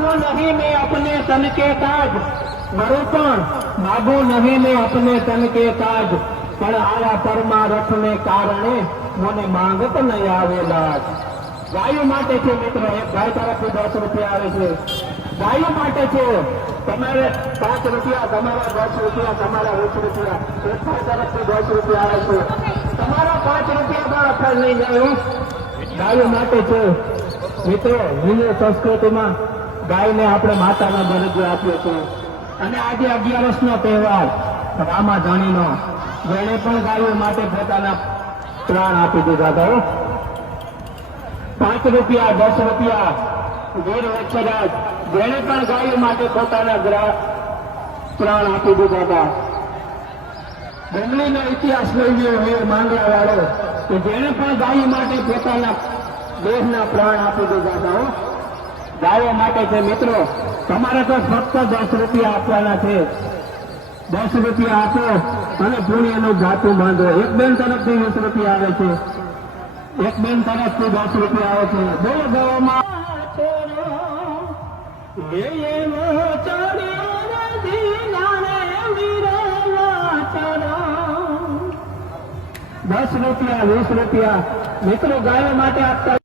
मांगो नहीं मैं अपने तन के ताज मरू पण मांगो नहीं मैं अपने तन के ताज पण आया परमारथ ने कारणे મને માંગત નહીં આવે લાજ ગાયો માટે છે મિત્રો એક ગાય તરફથી 10 રૂપિયા આવે છે ગાયો માટે છે તમારે 5 રૂપિયા તમારા 10 રૂપિયા તમારા 20 રૂપિયા એક ગાય તરફથી 10 રૂપિયા આવે છે તમારા 5 રૂપિયા પણ અફર નહીં જાય ગાયો માટે છે મિત્રો હિન્દુ સંસ્કૃતિમાં ગાયને આપણે માતાનો દરજ્જો આપ્યો છે અને આજે 11નો તહેવાર રામાધણીનો જેણે પણ ગાયો માટે પોતાના प्राण आपी दीधा था 5 રૂપિયા 10 રૂપિયા વીર વત્સરાજ જેણે પણ ગાયો માટે પોતાના પ્રાણ આપી દીધા હતા ડુંગળીનો ઇતિહાસ લઈ ગયો વીર માંગરા વાળો કે જેણે પણ ગાયો માટે પોતાના દેહના પ્રાણ આપી દીધા હતા ગાયો માટે છે મિત્રો તમારે તો ફક્ત 10 રૂપિયા આપવાના છે 10 રૂપિયા આપો અને પુણ્યનું ગાતું બાંધો એક બેન તરફથી 20 રૂપિયા આવે છે એક બેન તરફથી 10 રૂપિયા આવે છે બોલો ગવામાં 10 રૂપિયા 20 રૂપિયા મિત્રો ગાયો માટે આપતા